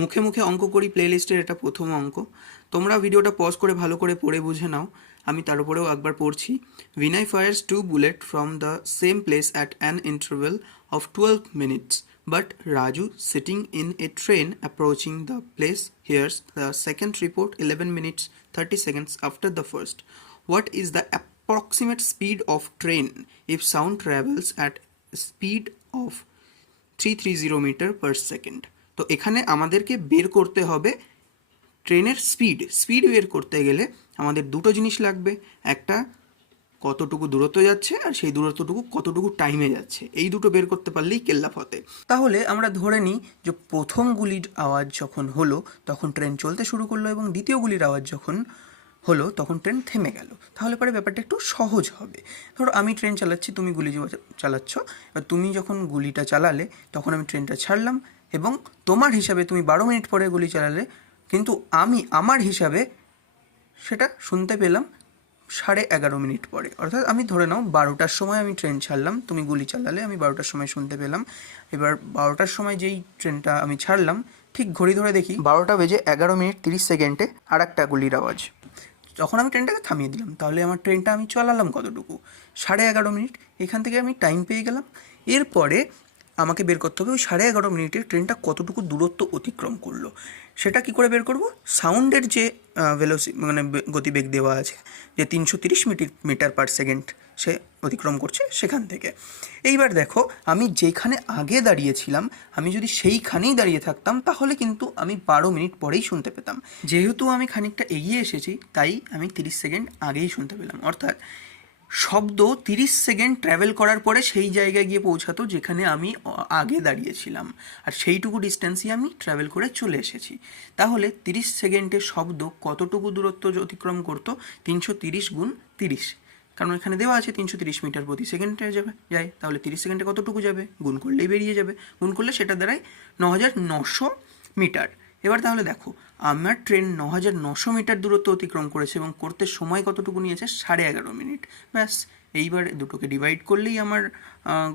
মুখে মুখে অঙ্ক করি প্লেলিস্টের এটা প্রথম অঙ্ক। তোমরা ভিডিওটা পজ করে ভালো করে পড়ে বুঝে নাও, আমি তার উপরেও একবার পড়ছি। Vinay fires 2 bullets from the same place at an interval of 12 minutes, but Raju, sitting in a train approaching the place, hears the second report 11 minutes 30 seconds after the first. What is the approximate speed of train if sound travels at speed of 330 meter per second? তো এখানে আমাদেরকে বের করতে হবে ট্রেনের speed বের করতে গেলে আমাদের দুটো জিনিস লাগবে, একটা কতটুকু দূরত্ব যাচ্ছে আর সেই দূরত্বটুকু কতটুকু টাইমে যাচ্ছে, এই দুটো বের করতে পারলেই কেল্লা ফতে। তাহলে আমরা ধরে নিই যে প্রথম গুলির আওয়াজ যখন হলো তখন ট্রেন চলতে শুরু করলো এবং দ্বিতীয় গুলির আওয়াজ যখন হলো তখন ট্রেন থেমে গেল। তাহলে পরে ব্যাপারটা একটু সহজ হবে। ধরো আমি ট্রেন চালাচ্ছি, তুমি গুলি চালাচ্ছ, এবার তুমি যখন গুলিটা চালালে তখন আমি ট্রেনটা ছাড়লাম এবং তোমার হিসাবে তুমি 12 মিনিট পরে গুলি চালালে, কিন্তু আমি আমার হিসাবে সেটা শুনতে পেলাম 11:30 মিনিট পরে। অর্থাৎ আমি ধরে নাও 12টার সময় আমি ট্রেন ছাড়লাম, তুমি গুলি চালালে, আমি 12টার সময় শুনতে পেলাম। এবার 12টার সময় যেই ট্রেনটা আমি ছাড়লাম, ঠিক ঘড়ি ধরে দেখি 12টা বেজে 11 মিনিট 30 সেকেন্ডে আর একটা গুলির আওয়াজ। যখন আমি ট্রেনটাকে থামিয়ে দিলাম, তাহলে আমার ট্রেনটা আমি চালালাম কতটুকু? 11:30 মিনিট। এখান থেকে আমি টাইম পেয়ে গেলাম। এরপরে আমাকে বের করতে হবে ওই 11:30 মিনিটে ট্রেনটা কতটুকু দূরত্ব অতিক্রম করলো। সেটা কি করে বের করব? সাউন্ডের যে গতিবেগ দেওয়া আছে, যে 330 মিটার পার সেকেন্ড সে অতিক্রম করছে, সেখান থেকে। এইবার দেখো, আমি যেখানে আগে দাঁড়িয়েছিলাম, আমি যদি সেইখানেই দাঁড়িয়ে থাকতাম তাহলে কিন্তু আমি 12 মিনিট পরেই শুনতে পেতাম। যেহেতু আমি খানিকটা এগিয়ে এসেছি, তাই আমি 30 সেকেন্ড আগেই শুনতে পেলাম। অর্থাৎ শব্দ 30 সেকেন্ড ট্র্যাভেল করার পরে সেই জায়গায় গিয়ে পৌঁছাতো যেখানে আমি আগে দাঁড়িয়েছিলাম, আর সেইটুকু ডিস্টেন্সই আমি ট্র্যাভেল করে চলে এসেছি। তাহলে 30 সেকেন্ডে শব্দ কতটুকু দূরত্ব অতিক্রম করতো? 330 গুণ 30, কারণ এখানে দেওয়া আছে 330 মিটার প্রতি সেকেন্ডে যায়। তাহলে 30 সেকেন্ডে কতটুকু যাবে? গুণ করলেই বেরিয়ে যাবে। গুণ করলে সেটা দাঁড়ায় 9900 মিটার। এবার তাহলে দেখো, আমার ট্রেন 9900 মিটার দূরত্ব অতিক্রম করেছে এবং করতে সময় কতটুকু নিয়েছে? 11:30 মিনিট। ব্যাস, এইবার দুটোকে ডিভাইড করলেই আমার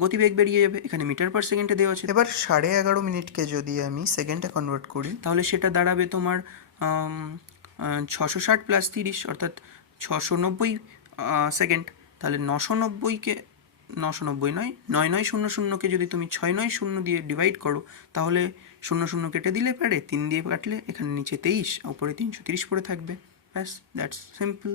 গতিবেগ বেরিয়ে যাবে। এখানে মিটার পার সেকেন্ডে দেওয়া আছে। এবার 11:30 মিনিটকে যদি আমি সেকেন্ডে কনভার্ট করি, তাহলে সেটা দাঁড়াবে তোমার 660 প্লাস 30, অর্থাৎ 690 সেকেন্ড। তাহলে 990কে 990 নয়, 9900কে যদি তুমি 690 দিয়ে ডিভাইড করো, তাহলে 00 কেটে দিলে পারে, 3 দিয়ে কাটলে এখানে নিচে 23, উপরে 330 পড়ে থাকবে। ব্যাস, দ্যাটস সিম্পল।